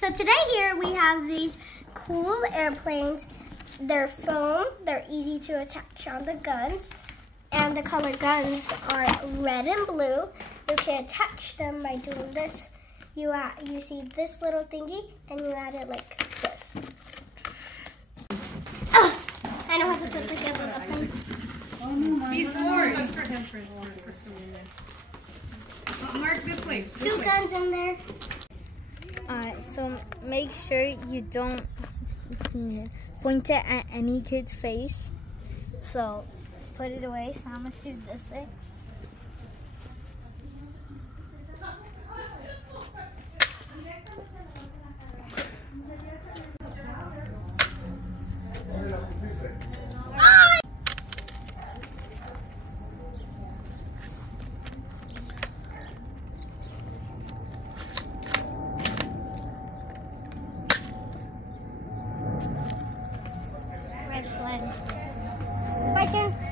So today here we have these cool airplanes. They're foam, they're easy to attach on the guns, and the color guns are red and blue. You can attach them by doing this. You see this little thingy, and you add it like this. Oh, I know how to put together the plane. Oh no, he's bored. Mark this way. Two guns in there. Alright, so make sure you don't point it at any kid's face. So put it away. So I'm gonna shoot this way. Red sled. Bye, Karen.